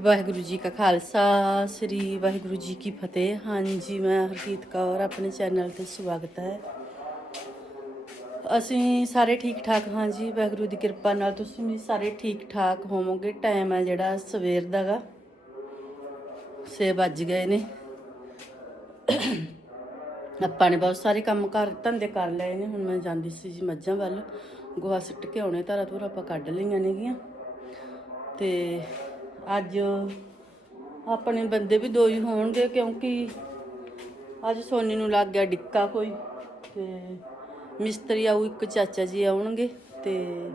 ਵਾਹਿਗੁਰੂ ਜੀ ਕਾ ਖਾਲਸਾ, ਸ੍ਰੀ ਵਾਹਿਗੁਰੂ ਜੀ ਕੀ ਫਤਿਹ। ਹਾਂਜੀ, ਮੈਂ ਹਰਜੀਤ ਕੌਰ, ਆਪਣੇ ਚੈਨਲ ਤੇ ਸਵਾਗਤ ਹੈ। ਅਸੀਂ ਸਾਰੇ ਠੀਕ ਠਾਕ ਹਾਂ ਜੀ ਵਾਹਿਗੁਰੂ ਦੀ ਕਿਰਪਾ ਨਾਲ ਤੁਸੀਂ ਵੀ ਸਾਰੇ ਠੀਕ ਠਾਕ ਹੋਵੋਗੇ। ਟਾਈਮ ਹੈ ਜਿਹੜਾ ਸਵੇਰ ਦਾਗਾ 6 ਵੱਜ ਗਏ ਨੇ। ਆਪਾਂ ਨੇ ਬਹੁਤ ਸਾਰੇ ਕੰਮ ਕਰ ਧੰਦੇ ਕਰ ਲਏ ਨੇ। ਹੁਣ ਮੈਂ ਜਾਂਦੀ ਸੀ ਜੀ ਮੱਝਾਂ ਵੱਲ। ਗੋਹਾ ਸਿੱਟ ਕੇ ਆਉਣੇ ਧਾਰਾ ਧੂਰਾ ਆਪਾਂ ਕੱਢ ਲਈਆਂ ਨੇਗੀਆਂ। ਤੇ ਅੱਜ ਆਪਣੇ ਬੰਦੇ ਵੀ ਦੋ ਹੀ ਹੋਣਗੇ ਕਿਉਂਕਿ ਅੱਜ ਸੋਨੀ ਨੂੰ ਲੱਗ ਗਿਆ ਡਿੱਕਾ ਕੋਈ ਤੇ ਮਿਸਤਰੀ ਆਊ, ਇੱਕ ਚਾਚਾ ਜੀ ਆਉਣਗੇ ਤੇ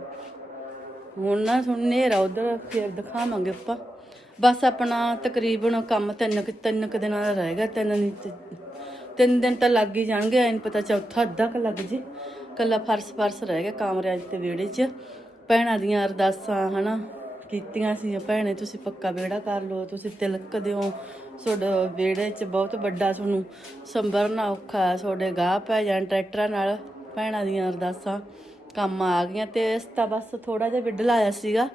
ਹੁਣ ਨਾ ਹੁਣ ਨੇਰਾ ਉਧਰ ਫਿਰ ਦਿਖਾਵਾਂਗੇ ਆਪਾਂ। ਬਸ ਆਪਣਾ ਤਕਰੀਬਨ ਕੰਮ ਤਿੰਨ ਕੁ- ਤਿੰਨ ਕੁ ਦਿਨਾਂ ਦਾ ਰਹੇਗਾ ਤਿੰਨ ਦਿਨ ਤਿੰਨ ਦਿਨ ਤਾਂ ਲੱਗ ਹੀ ਜਾਣਗੇ ਐਨ ਪਤਾ ਚੌਥਾ, ਅੱਧਾ ਕ ਲੱਗ ਜੇ। ਕੱਲਾ ਫਰਸ ਫਰਸ ਰਹਿ ਗਿਆ ਕਮਰਿਆਂ 'ਚ ਤੇ ਵਿਹੜੇ 'ਚ। ਭੈਣਾਂ ਦੀਆਂ ਅਰਦਾਸਾਂ, ਹਨਾ। ਕੀਤੀਆਂ ਸੀ ਭੈਣੇ, ਤੁਸੀਂ ਪੱਕਾ ਵਿਹੜਾ ਕਰ ਲਓ, ਤੁਸੀਂ ਤਿਲਕ ਦਿਓ। ਤੁਹਾਡੇ ਵਿਹੜੇ 'ਚ ਬਹੁਤ ਵੱਡਾ ਤੁਹਾਨੂੰ ਸੰਭਰਨਾ ਔਖਾ ਤੁਹਾਡੇ ਗਾਹ ਪੈ ਜਾਣ ਟਰੈਕਟਰਾਂ ਨਾਲ, ਭੈਣਾਂ ਦੀਆਂ ਅਰਦਾਸਾਂ, ਕੰਮ ਆ ਗਈਆਂ ਤੇ ਇਸ ਤਾਂ ਬਸ ਥੋੜਾ ਜਿਹਾ ਵਿੱਢ ਲਾਇਆ ਸੀਗਾ।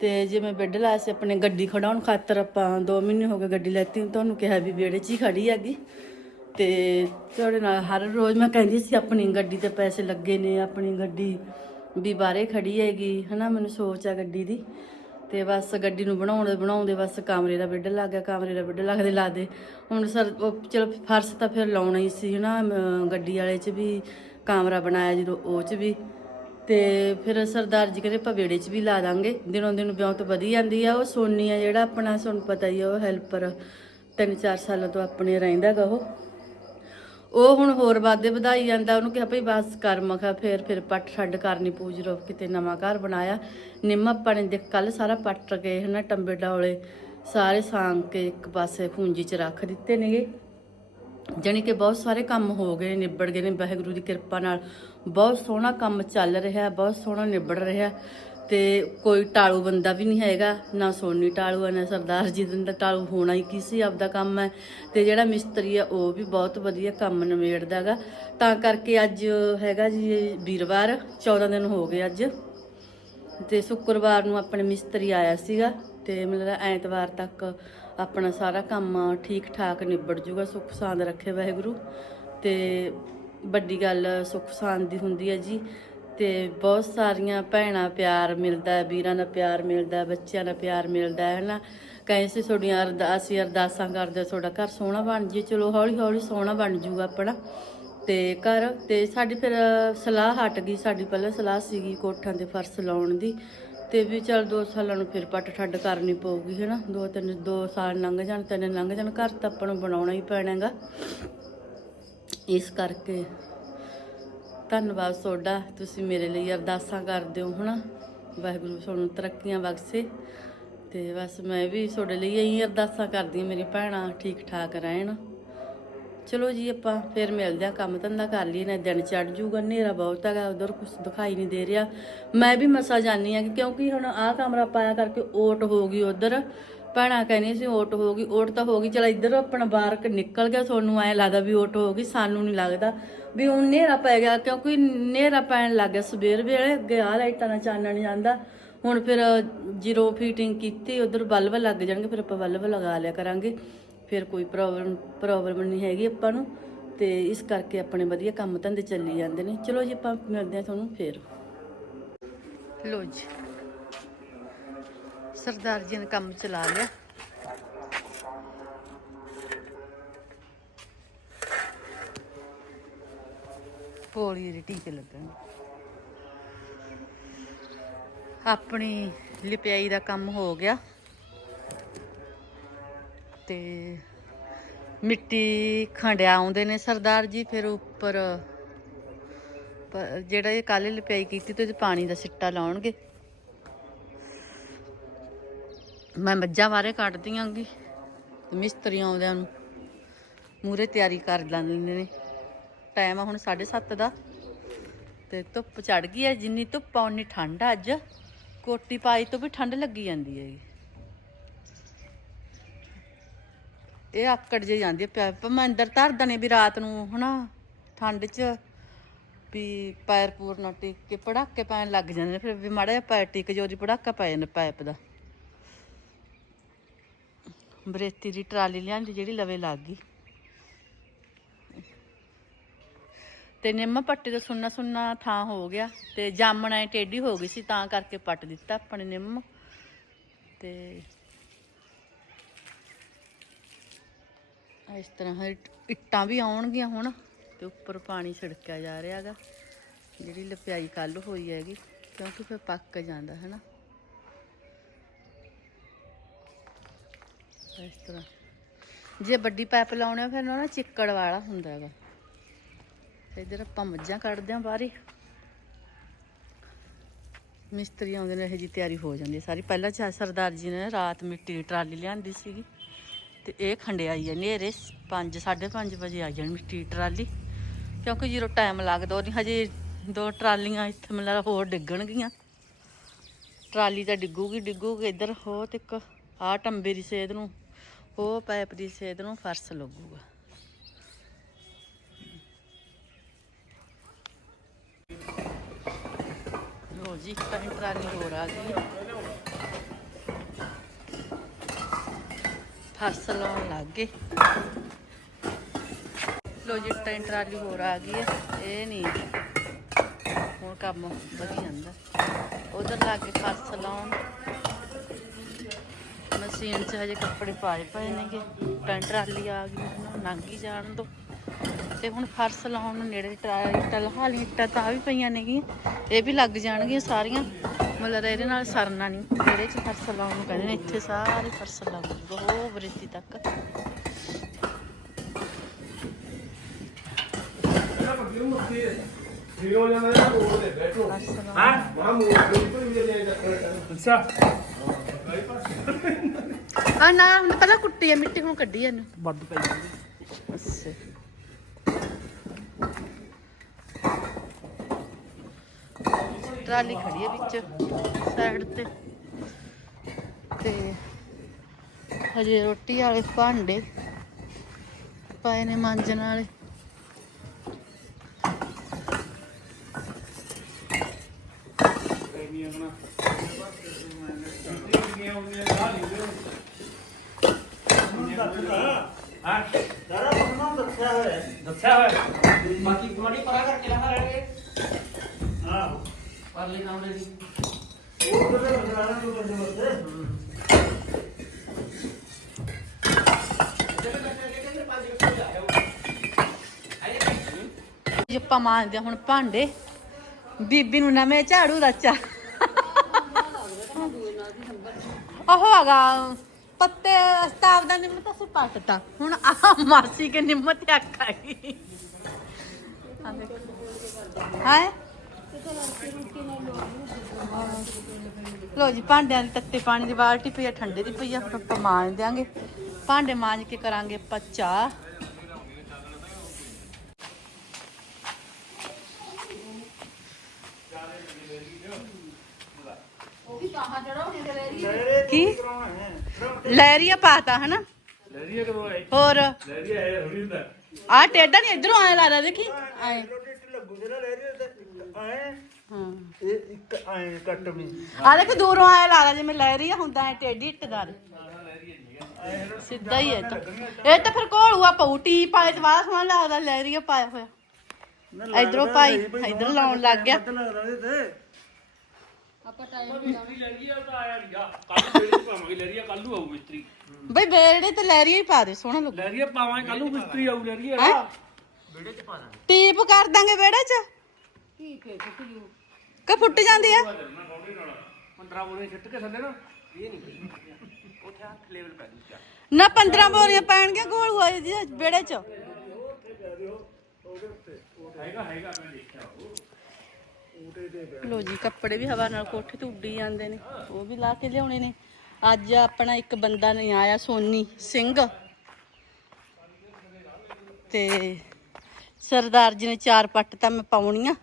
ਤੇ ਜਿਵੇਂ ਬਿੱਡ ਲਾਇਆ ਸੀ ਆਪਣੇ ਗੱਡੀ ਖੜਾਉਣ ਖਾਤਰ, ਆਪਾਂ 2 ਮਹੀਨੇ ਹੋ ਗਏ ਗੱਡੀ ਲੈਤੀ ਤੁਹਾਨੂੰ ਕਿਹਾ ਵੀ ਵਿਹੜੇ 'ਚ ਹੀ ਖੜੀ ਹੈਗੀ। ਤੇ ਤੁਹਾਡੇ ਨਾਲ ਹਰ ਰੋਜ਼ ਮੈਂ ਕਹਿੰਦੀ ਸੀ, ਆਪਣੀ ਗੱਡੀ ਤੇ ਪੈਸੇ ਲੱਗੇ ਨੇ, ਆਪਣੀ ਗੱਡੀ ਵੀ ਬਾਹਰੇ ਖੜੀ ਹੈਗੀ, ਹਨਾ, ਮੈਨੂੰ ਸੋਚ ਆ ਗੱਡੀ ਦੀ। ਤੇ ਬਸ ਗੱਡੀ ਨੂੰ ਬਣਾਉਂਦੇ ਬਣਾਉਂਦੇ ਬਸ ਕਮਰੇ ਦਾ ਬਿੱਡ ਲੱਗ ਗਿਆ, ਕਮਰੇ ਦਾ ਬਿੱਡ ਲੱਗਦੇ ਲੱਗਦੇ ਹੁਣ ਸਰ, ਉਹ ਚਲੋ ਫਰਸ਼ ਤਾਂ ਫਿਰ ਲਾਉਣਾ ਹੀ ਸੀ ਨਾ ਗੱਡੀ ਵਾਲੇ 'ਚ ਵੀ, ਕਮਰਾ ਬਣਾਇਆ ਜਦੋਂ ਉਹ 'ਚ ਵੀ। ਤੇ ਫਿਰ ਸਰਦਾਰ ਜੀ ਕਹਿੰਦੇ ਆਪਾਂ ਵਿਹੜੇ 'ਚ ਵੀ ਲਾ ਦਾਂਗੇ, ਦਿਨੋਂ ਦਿਨ ਵਿਆਹ ਤੋਂ ਵਧੀ ਜਾਂਦੀ ਆ। ਉਹ ਸੋਨੀ ਆ ਜਿਹੜਾ ਆਪਣਾ, ਤੁਹਾਨੂੰ ਪਤਾ ਹੀ ਆ, ਉਹ ਹੈਲਪਰ ਤਿੰਨ ਚਾਰ ਸਾਲਾਂ ਤੋਂ ਆਪਣੇ ਰਹਿੰਦਾਗਾ ਉਹ। ਉਹ ਹੁਣ ਹੋਰ ਵਾਦੇ ਵਧਾਈ ਜਾਂਦਾ, ਉਹਨੂੰ ਕਿਹਾ ਭਈ ਬਸ ਕਰ ਮੈਂ ਕਿਹਾ ਫੇਰ, ਫਿਰ ਪੱਟ ਛੱਡ ਕਰਨੀ ਪੂਜ ਰੋ ਕਿਤੇ ਨਵਾਂ ਘਰ ਬਣਾਇਆ। ਨਿੰਮ ਆਪਾਂ ਨੇ ਦੇਖ ਕੱਲ ਸਾਰਾ ਪੱਟ ਗਏ ਹਨਾ, ਟੰਬੇ ਡੌਲੇ ਸਾਰੇ ਸਾਂਗ ਕੇ ਇੱਕ ਪਾਸੇ ਖੂੰਜੀ 'ਚ ਰੱਖ ਦਿੱਤੇ ਨੇਗੇ। ਜਾਣੀ ਕਿ ਬਹੁਤ ਸਾਰੇ ਕੰਮ ਹੋ ਗਏ, ਨਿਬੜ ਗਏ ਨੇ, ਵਾਹਿਗੁਰੂ ਦੀ ਕਿਰਪਾ ਨਾਲ। ਬਹੁਤ ਸੋਹਣਾ ਕੰਮ ਚੱਲ ਰਿਹਾ, ਬਹੁਤ ਸੋਹਣਾ ਨਿਬੜ ਰਿਹਾ। ਤੇ ਕੋਈ ਟਾਲੂ ਬੰਦਾ ਵੀ ਨਹੀਂ ਹੈਗਾ, ਨਾ ਸੋਨੀ ਟਾਲੂ ਹੈ ਨਾ ਸਰਦਾਰ ਜੀ ਦਾ ਟਾਲੂ ਹੋਣਾ ਹੀ ਕੀ ਸੀ, ਆਪਦਾ ਕੰਮ ਹੈ। ਤੇ ਜਿਹੜਾ ਮਿਸਤਰੀ ਆ, ਉਹ ਵੀ ਬਹੁਤ ਵਧੀਆ ਕੰਮ ਨਿਬੇੜਦਾ ਨਿਬੇੜਦਾਗਾ ਤਾਂ ਕਰਕੇ ਅੱਜ ਹੈਗਾ ਜੀ ਵੀਰਵਾਰ 14 ਦਿਨ ਹੋ ਗਏ ਅੱਜ। ਤੇ ਸ਼ੁੱਕਰਵਾਰ ਨੂੰ ਆਪਣੇ ਮਿਸਤਰੀ ਆਇਆ ਸੀਗਾ ਤੇ ਮਤਲਬ ਐਤਵਾਰ ਤੱਕ ਆਪਣਾ ਸਾਰਾ ਕੰਮ ਠੀਕ ਠਾਕ ਨਿਬੜ ਜੂਗਾ, ਸੁੱਖ ਸਾਂਦ ਰੱਖੇ ਵਾਹਿਗੁਰੂ। ਤੇ ਵੱਡੀ ਗੱਲ ਸੁੱਖ ਸਾਂਦ ਦੀ ਹੁੰਦੀ ਹੈ ਜੀ। ਤੇ ਬਹੁਤ ਸਾਰੀਆਂ ਭੈਣਾਂ ਪਿਆਰ ਮਿਲਦਾ ਵੀਰਾਂ ਦਾ ਪਿਆਰ ਮਿਲਦਾ ਬੱਚਿਆਂ ਦਾ ਪਿਆਰ ਮਿਲਦਾ ਹੈ ਨਾ ਕਈ ਸੀ ਤੁਹਾਡੀਆਂ ਅਰਦਾਸ ਅਸੀਂ ਅਰਦਾਸਾਂ ਕਰਦੇ ਹਾਂ, ਤੁਹਾਡਾ ਘਰ ਸੋਹਣਾ ਬਣ ਜੇ ਚਲੋ ਹੌਲੀ ਹੌਲੀ ਸੋਹਣਾ ਬਣ ਜੂਗਾ ਆਪਣਾ। ਤੇ ਘਰ ਤੇ ਸਾਡੀ ਫਿਰ ਸਲਾਹ ਹਟ ਗਈ ਸਾਡੀ ਪਹਿਲਾਂ ਸਲਾਹ ਸੀਗੀ ਕੋਠਾਂ ਦੇ ਫਰਸ਼ ਲਾਉਣ ਦੀ। ਤੇ ਵੀ ਚਲ ਦੋ ਸਾਲਾਂ ਨੂੰ ਫਿਰ ਪੱਟ ਠੱਡ ਕਰਨੀ ਪਊਗੀ ਹੈਨਾ? ਦੋ ਤਿੰਨ ਦੋ ਸਾਲ ਲੰਘ ਜਾਣ ਤਿੰਨ ਲੰਘ ਜਾਣ ਘਰ ਤਾਂ ਆਪਾਂ ਨੂੰ ਬਣਾਉਣਾ ਹੀ ਪੈਣਾਗਾ। ਇਸ ਕਰਕੇ ਧੰਨਵਾਦ ਤੁਹਾਡਾ। ਤੁਸੀਂ ਮੇਰੇ ਲਈ ਅਰਦਾਸਾਂ ਕਰਦੇ ਹੋ, ਹਨਾ? ਵਾਹਿਗੁਰੂ ਤੁਹਾਨੂੰ ਤਰੱਕੀਆਂ ਬਖਸ਼ੇ। ਤੇ ਬਸ ਮੈਂ ਵੀ ਤੁਹਾਡੇ ਲਈ ਇਹੀ ਅਰਦਾਸਾਂ ਕਰਦੀ ਹਾਂ, ਮੇਰੀ ਭੈਣਾਂ ਠੀਕ ਠਾਕ ਰਹਿਣ। ਚਲੋ ਜੀ, ਆਪਾਂ ਫਿਰ ਮਿਲਦੇ ਆ ਕੰਮ ਧੰਦਾ ਕਰ ਲਈਏ ਨਾ ਦਿਨ ਚੜ ਜੂਗਾ, ਹਨੇਰਾ ਬਹੁਤ ਹੈਗਾ, ਉਧਰ ਕੁਝ ਦਿਖਾਈ ਨਹੀਂ ਦੇ ਰਿਹਾ। ਮੈਂ ਵੀ ਮਸਾ ਜਾਨੀ ਆ ਕਿਉਂਕਿ ਹੁਣ ਆਹ ਕਮਰਾ ਪਾਇਆ ਕਰਕੇ ਓਟ ਹੋ ਗਈ ਉਧਰ। ਭੈਣਾਂ ਕਹਿੰਦੀ ਸੀ ਓਟ ਹੋ ਗਈ, ਓਟ ਤਾਂ ਹੋ ਗਈ, ਚਲ ਇੱਧਰ ਆਪਣਾ ਬਾਹਰ ਨਿਕਲ ਗਿਆ, ਤੁਹਾਨੂੰ ਐ ਲੱਗਦਾ ਵੀ ਓਟ ਹੋ ਗਈ, ਸਾਨੂੰ ਨਹੀਂ ਲੱਗਦਾ। ਵੀ ਹੁਣ ਹਨੇਰਾ ਪੈ ਗਿਆ, ਕਿਉਂਕਿ ਹਨੇਰਾ ਪੈਣ ਲੱਗ ਗਿਆ। ਸਵੇਰ ਵੇਲੇ ਅੱਗੇ ਆ ਲਾਈਟਾਂ ਨਾਲ ਚਾਨਣ ਨਹੀਂ ਜਾਂਦਾ ਹੁਣ ਫਿਰ ਜੀਰੋ ਫੀਟਿੰਗ ਕੀਤੀ, ਉਧਰ ਬਲਬ ਲੱਗ ਜਾਣਗੇ, ਫਿਰ ਆਪਾਂ ਬਲਬ ਲਗਾ ਲਿਆ ਕਰਾਂਗੇ। ਫਿਰ ਕੋਈ ਪ੍ਰੋਬਲਮ ਪ੍ਰੋਬਲਮ ਨਹੀਂ ਹੈਗੀ ਆਪਾਂ ਨੂੰ। ਤੇ ਇਸ ਕਰਕੇ ਆਪਣੇ ਵਧੀਆ ਕੰਮ ਧੰਦੇ ਚੱਲੀ ਜਾਂਦੇ ਨੇ। ਚਲੋ ਜੀ, ਆਪਾਂ ਮਿਲਦੇ ਹਾਂ ਤੁਹਾਨੂੰ ਫੇਰ। ਲੋ ਜੀ। ਸਰਦਾਰ ਜੀ ਨੇ ਕੰਮ ਚਲਾ ਲਿਆ। ਪੋਲੀ ਦੇ ਟੀਕੇ ਲੱਗਣ। ਆਪਣੀ ਲਿਪਿਆਈ ਦਾ ਕੰਮ ਹੋ ਗਿਆ। ਤੇ ਮਿੱਟੀ ਖੰਡਿਆ ਆਉਂਦੇ ਨੇ ਸਰਦਾਰ ਜੀ, ਫਿਰ ਉੱਪਰ ਜਿਹੜਾ ਇਹ ਕੱਲ ਲਿਪਿਆਈ ਕੀਤੀ ਤੇ ਉਹਦੇ ਪਾਣੀ ਦਾ ਸਿੱਟਾ ਲਾਉਣਗੇ। ਮੈਂ ਮੱਝਾਂ ਬਾਰੇ ਕੱਢਦੀ ਆਂਗੀ ਮਿਸਤਰੀ ਆਉਂਦਿਆਂ ਨੂੰ ਮੂਰੇ ਤਿਆਰੀ ਕਰ ਲੈਂਦੇ ਨੇ। ਟਾਈਮ ਆ ਹੁਣ 7:30 ਦਾ। ਤੇ ਧੁੱਪ ਚੜ ਗਈ ਹੈ ਜਿੰਨੀ ਧੁੱਪ ਆ, ਉਨੀ ਠੰਡ ਆ ਅੱਜ। ਕੋਟੀ ਪਾਈ ਤੋਂ ਵੀ ਠੰਡ ਲੱਗੀ ਜਾਂਦੀ ਹੈਗੀ। ਇਹ ਆਕੜ ਜੇ ਜਾਂਦੀ ਹੈ ਪਿਆ ਅੰਦਰ ਧਰਦਾ ਨੇ ਵੀ ਰਾਤ ਨੂੰ, ਹਨਾ। ਠੰਡ 'ਚ ਵੀ ਪੈਰ ਪੂਰ ਨਾ ਟਿਕ ਕੇ ਪੜਾਕੇ ਪੈਣ ਲੱਗ ਜਾਂਦੇ ਨੇ, ਫਿਰ ਵੀ ਮਾੜਾ ਜਿਹਾ ਪੈਰ ਟਿਕ ਜੋ ਪੜਾਕਾ ਪੈ ਜਾਂਦਾ ਪਾਈਪ ਦਾ। ਬਰੇਤੀ ਦੀ ਟਰਾਲੀ ਲਿਆਂਦੀ, ਜਿਹੜੀ ਲਵੇ ਲੱਗ ਗਈ। ਤੇ ਨਿੰਮ ਪੱਟੇ ਤੋਂ ਸੁੰਨਾ ਸੁੰਨਾ ਥਾਂ ਹੋ ਗਿਆ ਤੇ ਜਾਮਣਾ ਐ ਟੇਢੀ ਹੋ ਗਈ ਸੀ ਤਾਂ ਕਰਕੇ ਪੱਟ ਦਿੱਤਾ ਆਪਣੇ ਨਿੰਮ ਤੇ ਇਸ ਤਰ੍ਹਾਂ ਇੱਟਾਂ ਵੀ ਆਉਣਗੀਆਂ ਹੁਣ ਤੇ ਉੱਪਰ ਪਾਣੀ ਛਿੜਕਿਆ ਜਾ ਰਿਹਾ ਹੈਗਾ। ਜਿਹੜੀ ਲਪਿਆਈ ਕੱਲ ਹੋਈ ਹੈਗੀ ਕਿਉਂਕਿ ਫਿਰ ਪੱਕ ਜਾਂਦਾ ਹੈ ਨਾ ਇਸ ਤਰ੍ਹਾਂ। ਜੇ ਵੱਡੀ ਪਾਈਪ ਲਾਉਣੇ ਆ, ਫਿਰ ਨਾ ਨਾ ਚਿੱਕੜ ਵਾਲਾ ਹੁੰਦਾ ਹੈਗਾ। ਇੱਧਰ ਆਪਾਂ ਮੱਝਾਂ ਕੱਢਦੇ ਆਂ ਬਾਹਰ। ਮਿਸਤਰੀ ਆਉਂਦੇ ਨੇ, ਇਹ ਜੀ ਤਿਆਰੀ ਹੋ ਜਾਂਦੀ ਸਾਰੀ। ਪਹਿਲਾਂ ਚਾ ਸਰਦਾਰ ਜੀ ਨੇ ਰਾਤ ਮਿੱਟੀ ਦੀ ਟਰਾਲੀ ਲਿਆਂਦੀ ਸੀਗੀ। ਤੇ ਇਹ ਖੰਡਿਆਈ ਹੈ ਨੇਰੇ 5 5:30 ਵਜੇ ਆ ਜਾਣ ਮਿੱਟੀ ਦੀ ਟਰਾਲੀ। ਕਿਉਂਕਿ ਜਦੋਂ ਟਾਈਮ ਲੱਗਦਾ, ਉਹਦੀ ਹਜੇ ਦੋ ਟਰਾਲੀਆਂ ਇੱਥੇ ਮੈਨੂੰ ਹੋਰ ਡਿੱਗਣਗੀਆਂ। ਟਰਾਲੀ ਤਾਂ ਡਿੱਗੂਗੀ ਡਿੱਗੂਗੀ ਇੱਧਰ ਹੋ ਤੇ ਇੱਕ ਆਹ ਟੰਬੇ ਦੀ ਸੇਧ ਨੂੰ, ਉਹ ਪਾਈਪ ਦੀ ਸੇਧ ਨੂੰ ਫਰਸ਼ ਲੱਗੂਗਾ। ਲੋ ਜੀ ਤਾਂ ਟਰਾਲੀ ਹੋਰ ਆ ਗਈ ਹੈ। ਫਰਸ਼ ਲੱਗ ਗਏ ਲੋ ਜੀ ਤਾਂ ਟਰਾਲੀ ਹੋਰ ਆ ਗਈ ਹੈ ਇਹ ਨਹੀਂ ਹੁਣ ਕੰਮ ਵਧੀ ਜਾਂਦਾ ਉਧਰ ਲਾ ਕੇ ਫਰਸ਼ ਲਾਉਣ ਮਸ਼ੀਨ 'ਚ ਹਜੇ ਕੱਪੜੇ ਪਾਏ ਪਏ ਨੇਗੇ ਟੈਂ ਟਰਾਲੀ ਆ ਗਈ ਲੰਘ ਹੀ ਜਾਣ ਦੋ ਤੇ ਹੁਣ ਫਰਸ਼ ਲਾਉਣ ਨੂੰ ਨੇੜੇ ਟਰਾਲੀ ਲਹਾਲੀ ਇੱਟਾਂ ਤਾਂ ਵੀ ਪਈਆਂ ਨੇਗੀਆਂ ਇਹ ਵੀ ਲੱਗ ਜਾਣਗੀਆਂ ਸਾਰੀਆਂ। ਮਤਲਬ ਇਹਦੇ ਨਾਲ ਸਰਨਾ ਨਹੀਂ ਨੇੜੇ 'ਚ ਫਰਸ਼ ਲਾਉਣ ਨੂੰ ਕਹਿੰਦੇ ਨੇ ਇੱਥੇ ਸਾਰੇ ਫਰਸ਼ ਲਾਉਂਗੇ ਉਹ ਬਰੇਤੀ ਤੱਕ। ਅੱਛਾ ਆ ਨਾ। ਹੁਣ ਪਹਿਲਾਂ ਕੁੱਟੀ ਆ ਮਿੱਟੀ ਹੁਣ ਕੱਢੀ ਇਹਨੂੰ। ਵੱਧ ਪਈ ਅੱਛਾ। ਟਰਾਲੀ ਖੜੀ ਹੈ ਵਿੱਚ ਸਾਈਡ ਤੇ। ਤੇ ਹਜੇ ਰੋਟੀ ਵਾਲੇ ਭਾਂਡੇ ਪਏ ਨੇ ਮਾਂਜਣ ਵਾਲੇ। ਦੱਸਿਆ ਹੋਇਆ। ਬਾਕੀ ਮਾੜੀ ਪਰਾ ਕਰਕੇ ਲਾ ਰਹੇ ਆਹੋ ਪਰਲੇ ਕਮਰੇ ਦੀ। ਜੱਪਾ ਮਾਂਜਦੇ ਹੁਣ ਭਾਂਡੇ। ਬੀਬੀ ਨੂੰ ਨਵੇਂ ਝਾੜੂ ਦਾ ਚਾ ਉਹ ਹੈਗਾ, ਪੱਤੇ ਅਸਤਾਵ ਦਾ ਨਿੰਮ ਤਾਂ ਸੀ ਪੱਟਤਾ ਹੁਣ ਆ ਮਾਸੀ ਕੇ ਨਿੰਮ ਤੇ ਆਖਾ ਗਈ ਹਾਂ? ਲੋ ਜੀ ਭਾਂਡਿਆਂ ਦੀ ਤੱਤੇ ਪਾਣੀ ਦੀ ਬਾਲਟੀ ਪਈ ਆ ਠੰਡੇ ਦੀ ਪਈ ਆ ਫਿਰ ਆਪਾਂ ਮਾਂਜ ਦਿਆਂਗੇ। ਭਾਂਡੇ ਮਾਂਜ ਕੇ ਕਰਾਂਗੇ ਆਪਾਂ ਚਾਹ। ਕੀ? ਲੈਰੀਆ ਪਾਤਾ ਹਨਾ? ਲੈਰੀਆ ਕਦੋਂ ਆਏ? ਹੋਰ? ਲੈਰੀਆ ਹੈ ਹੁੰਦਾ। ਆ ਟੇਡਾ ਨਹੀਂ ਇਧਰੋਂ ਆਇਆ ਲਾ ਦੇਖੀ? ਆਏ ਹਾਂ ਇਹ ਇੱਕ ਐ ਕੱਟ ਵੀ। ਆ ਦੇਖ ਦੂਰੋਂ ਆਇਆ ਲਾ ਜਿਵੇਂ ਲੈਰੀਆ ਹੁੰਦਾ ਹੈ ਟੇਡੀ ਇੱਟਦਾਰ ਸਿੱਧਾ ਹੀ ਹੈ ਇਹ ਤਾਂ। ਇਹ ਤਾਂ ਫਿਰ ਘੋਲੂਆ ਪਊ ਟੀ ਪਾਏ ਤੇ ਬਾਅਦ ਸਮਾਂ ਲੱਗਦਾ ਲੈਰੀਆ ਪਾਇਆ ਹੋਇਆ। ਇਧਰੋਂ ਪਾਈ ਇਧਰ ਲਾਉਣ ਲੱਗ ਗਿਆ। ਲੱਗਦਾ ਇਹਦੇ ਮਿਸਤਰੀ ਲੈਰੀਆ ਤਾਂ ਆਇਆ ਨਹੀਂ ਆ ਕੱਲ ਵੇਲੇ ਪਾਵਾਂਗੇ ਲੈਰੀਆ ਕੱਲ ਨੂੰ ਆਊ ਮਿਸਤਰੀ। ਬਈ ਬੇੜੇ ਤੇ ਲੈਰੀਆ ਹੀ ਪਾ ਦੇ ਸੋਹਣਾ ਲੱਗੂ। ਲੈਰੀਆ ਪਾਵਾਂਗੇ ਕੱਲ ਨੂੰ ਮਿਸਤਰੀ ਆਊ ਲੈਰੀਆ ਹੈਂ? ਟੀਪ ਕਰ ਦਾਂਗੇ ਵਿਹੜੇ 'ਚ। ਕਿ ਫੁੱਟ ਜਾਂਦੀ ਆ? 15 ਬੋਰੇ ਛੱਟ ਕੇ ਥੱਲੇ ਨਾ। ਇਹ ਨਹੀਂ ਉੱਥੇ ਹੱਥ ਲੈਵਲ ਪੈ ਦੂਜਾ ਨਾ 15 ਬੋਰੀਆਂ ਪੈਣਗੀਆਂ ਘੋਲੂ ਆ ਜੀ ਵਿਹੜੇ 'ਚ। ਹੈਗਾ ਹੈਗਾ ਮੈਂ ਦੇਖਿਆ ਲੋ ਜੀ ਕੱਪੜੇ ਵੀ ਹਵਾ ਨਾਲ ਕੋਠੇ ਤੇ ਉੱਡੀ ਜਾਂਦੇ ਨੇ। ਉਹ ਵੀ ਲਾ ਕੇ ਲਿਆਉਣੇ ਨੇ। ਅੱਜ ਆਪਣਾ ਇੱਕ ਬੰਦਾ ਨਹੀਂ ਆਇਆ ਸੋਨੀ ਸਿੰਘ। ਤੇ ਸਰਦਾਰ ਜੀ ਨੇ ਚਾਰ ਪੱਟ ਤਾਂ ਮੈਂ ਪਾਉਣੀਆਂ।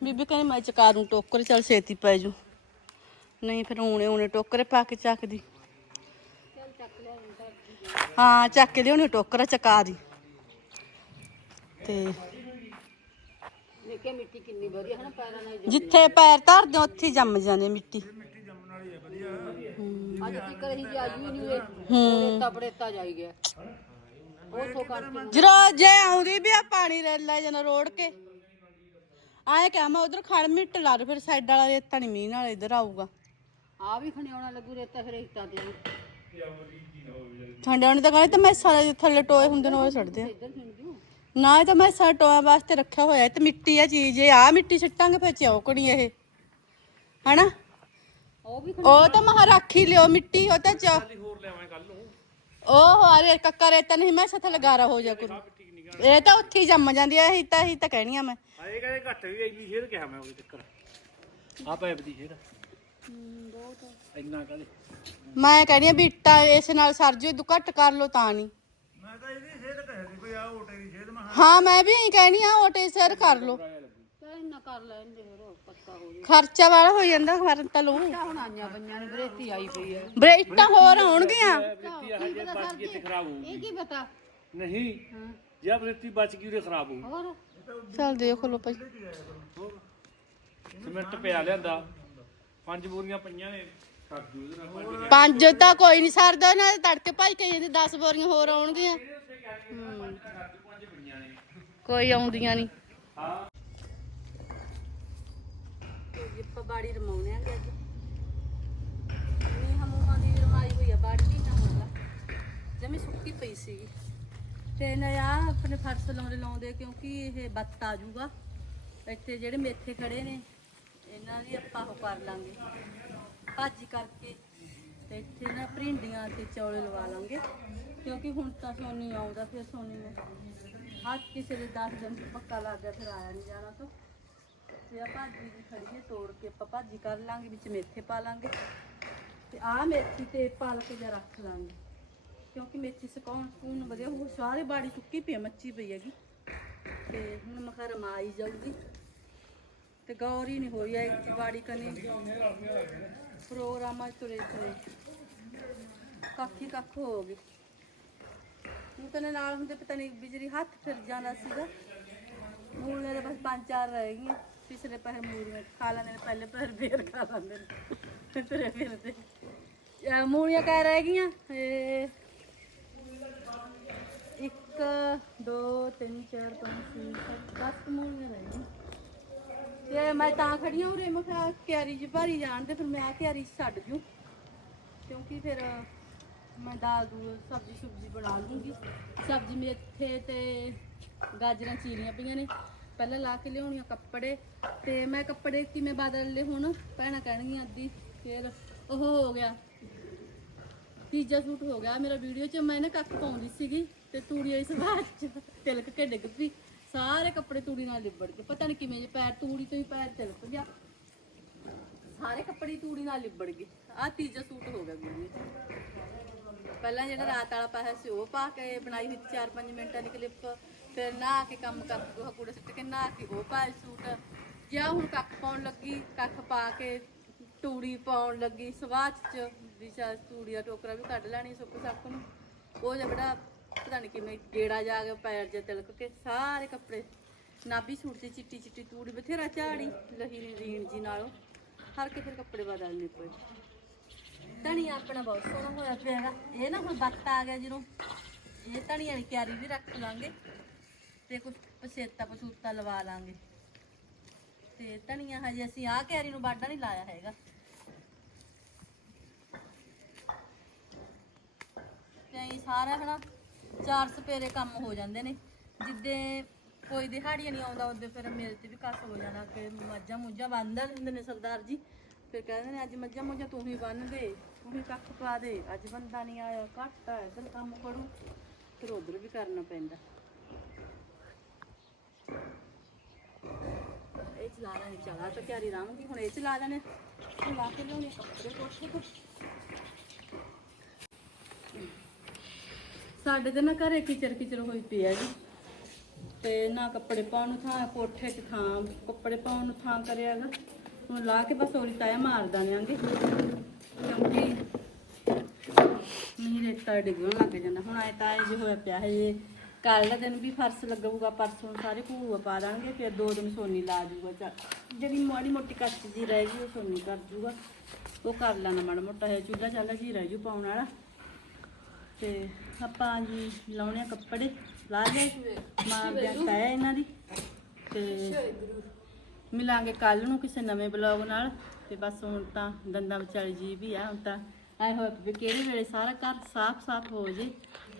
ਬੀਬੀ ਕਹਿੰਦੀ ਮੈਂ ਚਕਾ ਦੂੰ ਟੋਕਰੇ ਚੱਲ ਛੇਤੀ ਪੈ ਜੂ। ਨਹੀਂ ਫਿਰ ਊਣੇ ਊਣੇ ਟੋਕਰੇ ਪਾ ਕੇ ਚੱਕਦੀ। ਹਾਂ ਚੱਕ ਕੇ ਲਿਆਉਣੀ ਟੋਕਰਾ ਚਕਾ ਦੀ। ਤੇ ਜਿੱਥੇ ਪੈਰ ਧਰਦੇ ਹੋ ਉੱਥੇ ਹੀ ਜੰਮ ਜਾਂਦੀ ਹੈ ਮਿੱਟੀ। ਅੱਜ ਤੱਕ ਰਹੀ ਜੀ ਆਈ ਵੀ ਨਹੀਂ ਹੋਏ ਹੂੰ। ਰੇਤਾ ਬੜੇਤਾ ਜਾਈ ਗਿਆ। ਉਹ ਤੋਂ ਕਰਕੇ ਜਦੋਂ ਜੇ ਆਉਂਦੀ ਵੀ ਆ ਪਾਣੀ ਲੈ ਲੈ ਜਾਣਾ ਰੋੜ ਕੇ। ਆਏ ਕਿ ਮੈਂ ਉਧਰ ਖੜ ਮਿੱਟ ਲਾ ਦੂੰ, ਫਿਰ ਸਾਈਡ ਵਾਲਾ ਰੇਤਾ ਨਹੀਂ ਮੀਂਹ ਨਾਲ ਇੱਧਰ ਆਊਗਾ। ਆ ਵੀ ਖਣਿਆਉਣਾ ਲੱਗੂ ਰੇਤਾ ਫਿਰ ਰੇਤਾ ਤੇ। ਠੰਡੇ ਹੋਣੇ ਤਾਂ ਕਹਿੰਦੇ ਤੇ ਮੈਂ ਸਾਰੇ ਥੱਲੇ ਟੋਏ ਹੁੰਦੇ ਨੇ ਉਹ ਛੱਡਦੇ ਆ। ਨਾ ਇਹ ਤਾਂ ਮੈਂ ਸਾਰੇ ਟੋਇਆਂ ਵਾਸਤੇ ਰੱਖਿਆ ਹੋਇਆ ਤੇ ਮਿੱਟੀ ਆ ਚੀਜ਼ ਇਹ ਆ ਮਿੱਟੀ ਛੱਟਾਂਗੇ ਫਿਰ ਚੌਕਣੀ ਇਹ। ਹਨਾ? ਉਹ ਵੀ ਉਹ ਤਾਂ ਮਹਾ ਰੱਖ ਹੀ ਲਿਓ ਮਿੱਟੀ ਉਹ ਤਾਂ ਚਾ ਹੋਰ ਲਿਆਵਾਂ ਕੱਲ ਨੂੰ। ਉਹ ਅਰੇ ਕੱਕਾ ਰੇਤਾ ਨਹੀਂ ਮੈਂ ਸਥ ਲਗਾਰਾ ਹੋ ਜਾ ਕਰੂ। ਇਹ ਤਾਂ ਉੱਥੇ ਹੀ ਜੰਮ ਜਾਂਦੀ ਆ ਇਹੀ ਤਾਂ ਇਹੀ ਤਾਂ ਕਹਿਣੀ ਆ ਮੈਂ। ਆਏ ਕਹਿੰਦੇ ਘੱਟ ਵੀ ਇੰਨੀ ਸ਼ੇਰ ਕਿਹਾ ਮੈਂ ਉਹਦੇ ਚੱਕਰ। ਆ ਪੈਪ ਦੀ ਸ਼ੇਰ ਇੰਨਾ ਕਹਦੇ? ਮੈਂ ਕਹਿਣੀ ਆ ਵੀ ਇੱਟਾਂ ਇਸ ਨਾਲ ਸਰ ਜੋ ਘੱਟ ਕਰ ਲੋ ਤਾਂ ਨਹੀਂ। ਮੈਂ ਤਾਂ ਇਹਦੀ ਸਿਹਤ ਕਹਿ ਰਹੀ ਕੋਈ ਆ ਓਟੇ ਦੀ ਸਿਹਤ ਮੈਂ ਹਾਂ ਮੈਂ ਵੀ ਇਹੀ ਕਹਿਣੀ ਆ ਓਟੇ ਸਰ ਕਰ ਲੋ ਤਾਂ ਇੰਨਾ ਕਰ ਲੈਂਦੇ ਹੋਰ ਪੱਕਾ ਹੋ ਗਿਆ। ਖਰਚਾ ਵਾਲਾ ਹੋ ਜਾਂਦਾ ਖਰਨ ਤਾਂ ਲੋ ਤਾਂ ਹੁਣ ਆਈਆਂ ਬੰਨਿਆਂ ਨੇ ਬਰੇਤੀ ਆਈ ਪਈ ਹੈ ਬਰੇ ਇੱਟਾਂ ਹੋਰ ਆਉਣਗੀਆਂ। ਤੇ ਹੋਊਗੀ ਇਹ ਕੀ ਪਤਾ? ਨਹੀਂ। ਜਦ ਰੇਤੀ ਬਚ ਗਈ ਉਹਦੇ ਖਰਾਬ ਹੋਊ ਹੋਰ? ਚੱਲ ਦੇਖ ਲੋ ਭਾਈ। ਸਿਮੈਂਟ ਪਿਆ ਲਿਆਂਦਾ। ਪੰਜ ਬੋਰੀਆਂ ਪਈਆਂ ਨੇ। ਕਰ ਜੂ ਇਹਦੇ ਨਾਲ ਪੰਜ ਪੰਜ ਤਾਂ ਕੋਈ ਨਹੀਂ ਸਰਦਾ ਨਾ ਤੜਕੇ ਭਾਈ ਕਹੀ ਜਾਂਦੇ 10 ਬੋਰੀਆਂ ਹੋਰ ਆਉਣਗੀਆਂ। ਹਮ। ਕੋਈ ਆਉਂਦੀਆਂ ਨਹੀਂ ਹਾਂ। ਜੀ ਆਪਾਂ ਬਾੜੀ ਰਮਾਉਣੇ ਆਂਗੇ ਅੱਜ। ਨੀ ਹਮੂਹਾਂ ਦੀ ਰਮਾਈ ਹੋਈ ਆ ਬਾੜੀ ਵੀ ਨਾ ਹੋਗਾ ਜਮੀ ਸੁੱਕੀ ਪਈ ਸੀਗੀ। ਤੇ ਨਾ ਆ, ਆਪਣੇ ਫਰਸ਼ ਲਾਉਂਦੇ ਲਾਉਂਦੇ, ਕਿਉਂਕਿ ਇਹ ਬੱਤ ਆ ਜਾਊਗਾ। ਇੱਥੇ ਜਿਹੜੇ ਮੇਥੇ ਖੜੇ ਨੇ, ਇਹਨਾਂ ਦੀ ਆਪਾਂ ਉਹ ਕਰ ਲਾਂਗੇ। ਭਾਜੀ ਕਰਕੇ ਤੇ ਇੱਥੇ ਨਾ ਭਿੰਡੀਆਂ ਤੇ ਚੌਲ ਲਵਾ ਲਾਂਗੇ। ਕਿਉਂਕਿ ਹੁਣ ਤਾਂ ਸੋਨੀ ਆਉਂਦਾ, ਫਿਰ ਸੋਨੀ ਨੂੰ ਹੱਥ ਕਿਸੇ ਦੇ 10 ਦਿਨ ਪੱਕਾ ਲੱਗ ਗਿਆ, ਫਿਰ ਆਇਆ ਨਹੀਂ ਜਾਣਾ ਤੋਂ। ਤੇ ਆ ਭਾਜੀ ਦੀ ਖੜੀ ਹੈ, ਤੋੜ ਕੇ ਆਪਾਂ ਭਾਜੀ ਕਰ ਲਾਂਗੇ, ਵਿੱਚ ਮੇਥੇ ਪਾ ਲਾਂਗੇ। ਤੇ ਆ ਮੇਥੀ ਤੇ ਪਾਲਕ ਜਿਹਾ ਰੱਖ ਲਾਂਗੇ। ਕਿਉਂਕਿ ਮੇਥੀ ਸੁਕਾਉਣ ਸਕੂਨ ਵਧੀਆ, ਉਹ ਸਾਰੇ ਬਾੜੀ ਸੁੱਕੀ ਪਈ ਆ, ਮੱਚੀ ਪਈ ਹੈਗੀ। ਤੇ ਹੁਣ ਮਖਾ ਆਈ ਜਾਊਗੀ। ਤੇ ਗੌਰ ਹੀ ਨਹੀਂ ਹੋਈ ਐ ਬਾੜੀ ਕਨੀ ਪ੍ਰੋਗਰਾਮਾਂ 'ਚ ਤੁਰੇ ਤੁਰੇ ਹੀ ਕੱਖ ਹੋ ਗਏ ਹੁਣ ਤਨੇ ਨਾਲ ਹੁੰਦੇ ਪਤਾ ਨਹੀਂ ਬਿਜਲੀ ਹੱਥ ਫਿਰ ਜਾਂਦਾ ਸੀਗਾ। ਮੂਲੀਆਂ ਦੇ ਬਸ ਪੰਜ ਚਾਰ ਰਹਿ ਗਈਆਂ। ਪਿਛਲੇ ਪਹਿਰ ਮੂਲੀਆਂ ਖਾ ਲੈਂਦੇ ਨੇ, ਪਹਿਲੇ ਪਹਿਰ ਫੇਰ ਖਾ ਲੈਂਦੇ ਨੇ। ਤੁਰੇ ਫਿਰਦੇ। ਆ ਮੂਲੀਆਂ ਕਹਿ ਰਹਿ ਗਈਆਂ? ਇਹ ਇੱਕ, ਦੋ, ਤਿੰਨ, ਚਾਰ, ਪੰਜ, ਛੇ, ਸੱਤ, ਦਸ ਕੁ ਮੂਲੀਆਂ ਰਹਿ ਗਈਆਂ। ਤੇ ਮੈਂ ਤਾਂ ਖੜੀ ਹਾਂ ਉਰੇ, ਮੈਂ ਕਿਹਾ ਕਿਆਰੀ ਜੀ ਭਰੀ ਜਾਣ ਤੇ ਫਿਰ ਮੈਂ ਕਿਆਰੀ 'ਚ ਛੱਡ ਜੂ। ਕਿਉਂਕਿ ਫਿਰ ਮੈਂ ਦਾਲ ਦੂਲ, ਸਬਜ਼ੀ ਸੁਬਜ਼ੀ ਬਣਾ ਲੂੰਗੀ। ਸਬਜ਼ੀ ਮੇਥੇ ਤੇ ਗਾਜਰਾਂ, ਚੀਰੀਆਂ ਪਈਆਂ ਨੇ। ਪਹਿਲਾਂ ਲਾ ਕੇ ਲਿਆਉਣੀਆਂ ਕੱਪੜੇ। ਤੇ ਮੈਂ ਕੱਪੜੇ ਕਿਵੇਂ ਬਦਲ ਲਏ ਹੁਣ? ਭੈਣਾਂ ਕਹਿਣਗੀਆਂ ਅੱਧੀ, ਫਿਰ ਉਹ ਹੋ ਗਿਆ। ਤੀਜਾ ਸੂਟ ਹੋ ਗਿਆ ਮੇਰਾ ਵੀਡੀਓ 'ਚ। ਮੈਂ ਨਾ ਕੱਖ ਪਾਉਂਦੀ ਸੀਗੀ। ਤੇ ਤੂੜੀ ਇਸ ਸਵਾਦ 'ਚ ਤਿਲਕ ਕੇ ਡਿੱਗ ਪਈ। ਸਾਰੇ ਕੱਪੜੇ ਤੂੜੀ ਨਾਲ ਲਿਬੜ ਗਏ। ਪਤਾ ਨਹੀਂ ਕਿਵੇਂ ਜੇ ਪੈਰ ਤੂੜੀ ਤੋਂ ਹੀ ਪੈਰ ਤਿਲਕ ਗਿਆ। ਸਾਰੇ ਕੱਪੜੇ ਤੂੜੀ ਨਾਲ ਲਿਬੜ ਗਏ। ਆ ਤੀਜਾ ਸੂਟ ਹੋ ਗਿਆ ਵੀਡੀਓ ਪਹਿਲਾਂ ਜਿਹੜਾ ਰਾਤ ਵਾਲਾ ਪਾਇਆ ਸੀ ਉਹ ਪਾ ਕੇ ਬਣਾਈ ਹੋਈ 4-5 ਮਿੰਟਾਂ ਦੀ ਕਲਿੱਪ ਫਿਰ ਨਹਾ ਕੇ ਕੰਮ ਕਰ ਗੋਹਾ ਕੂੜਾ ਸਿੱਟ ਕੇ ਨਹਾ ਕੇ ਉਹ ਪਾਇਆ ਸੂਟ। ਜਾਂ ਹੁਣ ਕੱਖ ਪਾਉਣ ਲੱਗੀ, ਕੱਖ ਪਾ ਕੇ ਤੂੜੀ ਪਾਉਣ ਲੱਗੀ। ਸਵਾਚ ਚ ਵੀ ਤੂੜੀ ਦਾ ਟੋਕਰਾ ਵੀ ਕੱਢ ਲੈਣੀ ਸੁੱਕ ਸੱਕ ਨੂੰ। ਉਹ ਜਿਹੜਾ ਪਤਾ ਨਹੀਂ ਕਿਵੇਂ ਗੇੜਾ ਜਾ ਕੇ ਪੈਰ ਜੇ ਤਿਲਕ ਕੇ ਸਾਰੇ ਕੱਪੜੇ। ਨਾਭੀ ਸੂਟ 'ਚ ਚਿੱਟੀ ਚਿੱਟੀ ਤੂੜੀ, ਬਥੇਰਾ ਝਾੜੀ ਲਹੀ ਦੀ ਰੀਣ ਜੀ ਨਾਲੋਂ। ਹਰ ਕੇ ਫਿਰ ਕੱਪੜੇ ਬਦਲਨੇ ਪਏ। ਧਨੀਆ ਆਪਣਾ ਬਹੁਤ ਸੋਹਣਾ ਹੋਇਆ ਪਿਆ ਇਹ ਨਾ ਹੁਣ ਬੱਤ ਆ ਗਿਆ ਜਦੋਂ। ਇਹ ਧਨੀਆ ਦੀ ਕਿਆਰੀ ਵੀ ਰੱਖ ਲਾਂਗੇ ਤੇ ਕੁਝ ਪਸੇਤਾ ਪਸੂਤਾ ਲਵਾ ਲਾਂਗੇ। ਤੇ ਧਨੀਆ ਹਜੇ ਅਸੀਂ ਆਹ ਕਿਆਰੀ ਨੂੰ ਬਾਡਾ ਨਹੀਂ ਲਾਇਆ ਹੈਗਾ। ਤੇ ਸਾਰਾ ਹਨਾ ਚਾਰ ਸਪੇਰੇ ਕੰਮ ਹੋ ਜਾਂਦੇ ਨੇ। ਜਿੱਦੇ ਕੋਈ ਦਿਹਾੜੀਆਂ ਨਹੀਂ ਆਉਂਦਾ, ਉਹਦੇ ਫਿਰ ਮੇਰੇ ਤੇ ਵੀ ਕੱਸ ਹੋ ਜਾਣਾ। ਕਿ ਮੱਝਾਂ ਮੁੱਝਾਂ ਬੰਨ੍ਹ ਦਿੰਦੇ ਨੇ ਸਰਦਾਰ ਜੀ। ਫਿਰ ਕਹਿੰਦੇ ਨੇ, ਅੱਜ ਮੱਝਾਂ ਮੁੱਝਾਂ ਤੂੰ ਹੀ ਬੰਨ ਦੇ, ਤੂੰ ਹੀ ਕੱਖ ਪਾ ਦੇ। ਅੱਜ ਬੰਦਾ ਨਹੀਂ ਆਇਆ, ਘੱਟ ਆਇਆ ਇਧਰ ਕੰਮ ਕਰੂ। ਫਿਰ ਉਧਰ ਵੀ ਕਰਨਾ ਪੈਂਦਾ। ਇਹ ਚਲਾ ਲੈਣੇ, ਚਲਾ ਤਾਂ ਕਿਆਰੀ ਰਾਮਗੀ ਹੁਣ ਇਹ ਚਲਾ ਲੈਣੇ। ਲਾ ਕੇ ਲਿਆਉਣੇ ਕੱਪੜੇ ਕੋਠੇ ਤੋਂ। ਸਾਡੇ ਤੇ ਨਾ ਘਰੇ ਕਿਚਰ ਕਿਚਰ ਹੋਈ ਪਈ ਹੈ ਜੀ। ਤੇ ਨਾ ਕੱਪੜੇ ਪਾਉਣ ਨੂੰ ਥਾਂ, ਕੋਠੇ 'ਚ ਥਾਂ, ਕੱਪੜੇ ਪਾਉਣ ਨੂੰ ਥਾਂ ਕਰਿਆਗਾ ਹੁਣ ਲਾ ਕੇ ਬਸ ਹੋਰੀ ਤਾਇਆ ਮਾਰ ਦਾਂਗੇ ਕਿਉਂਕਿ ਨਹੀਂ ਰੇਤਾ ਡਿੱਗਣ ਲੱਗ ਜਾਂਦਾ। ਹੁਣ ਆਏ ਤਾਂ ਇਹ ਹੋਇਆ ਪਿਆ ਹੈ ਇਹ ਕੱਲ ਦਾ ਦਿਨ ਵੀ ਫਰਸ਼ ਲੱਗੂਗਾ, ਪਰਸੋਂ ਸਾਰੇ ਭੂਆ ਪਾ ਦਾਂਗੇ, ਫਿਰ ਦੋ ਦਿਨ ਸੋਨੀ ਲਾ ਜੂਗਾ ਚੱਲ ਜਿਹੜੀ ਮਾੜੀ ਮੋਟੀ ਕੱਚ ਜੀ ਰਹਿ ਗਈ, ਉਹ ਸੋਨੀ ਕਰ ਜੂਗਾ। ਉਹ ਕਰ ਲੈਣਾ ਮਾੜਾ ਮੋਟਾ ਹੈ ਚੁੱਲ੍ਹਾ ਚਾਲਾ ਜੀ ਰਹਿ ਜੂ ਪਾਉਣ ਵਾਲਾ। ਤੇ ਆਪਾਂ ਜੀ ਲਾਉਣੇ ਆ ਕੱਪੜੇ ਲਾ ਲਏ। ਮਾਂ ਬਿਆਨ ਹੈ ਇਹਨਾਂ ਦੀ। ਤੇ ਮਿਲਾਂਗੇ ਕੱਲ ਨੂੰ ਕਿਸੇ ਨਵੇਂ ਬਲੌਗ ਨਾਲ। ਤੇ ਬਸ ਹੁਣ ਤਾਂ ਦੰਦਾਂ ਵਿਚਾਲੀ ਜੀ ਵੀ ਆ ਹੁਣ ਤਾਂ ਐ ਹੋਇਆ ਵੀ ਕਿਹੜੇ ਵੇਲੇ ਸਾਰਾ ਘਰ ਸਾਫ਼-ਸਾਫ਼ ਹੋ ਜੇ।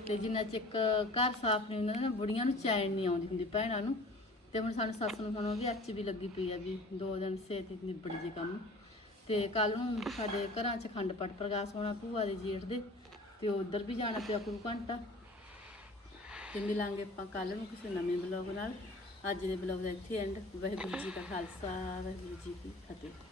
ਤੇ ਜਿੰਨਾ ਚਿਕ ਘਰ ਸਾਫ਼ ਨਹੀਂ ਹੁੰਦਾ ਨਾ ਬੁੜੀਆਂ ਨੂੰ ਚੈਨ ਨਹੀਂ ਆਉਂਦੀ ਹੁੰਦੀ ਭੈਣਾਂ ਨੂੰ। ਤੇ ਹੁਣ ਸਾਨੂੰ ਸੱਸ ਨੂੰ ਹੁਣ ਉਹ ਵੀ ਅੱਛ ਵੀ ਲੱਗੀ ਪਈ ਆ ਵੀ ਦੋ ਦਿਨ ਸੇਤ ਨਿਬੜ ਜੇ ਕੰਮ। ਤੇ ਕੱਲ ਨੂੰ ਸਾਡੇ ਘਰਾਂ 'ਚ ਖੰਡ ਪਾਠ ਪ੍ਰਕਾਸ਼ ਹੋਣਾ ਭੂਆ ਦੇ ਜੇਠ ਦੇ। ਤੇ ਉਧਰ ਵੀ ਜਾਣਾ ਪਿਆ ਕੋਈ ਘੰਟਾ। ਤੇ ਮਿਲਾਂਗੇ ਆਪਾਂ ਕੱਲ ਨੂੰ ਕਿਸੇ ਨਵੇਂ ਬਲੌਗ ਨਾਲ। ਅੱਜ ਦੇ ਬਲੌਗ ਦਾ ਇੱਥੇ ਐਂਡ ਵਾਹਿਗੁਰੂ ਜੀ ਕਾ ਖਾਲਸਾ, ਵਾਹਿਗੁਰੂ ਜੀ ਕੀ ਫਤਿਹ।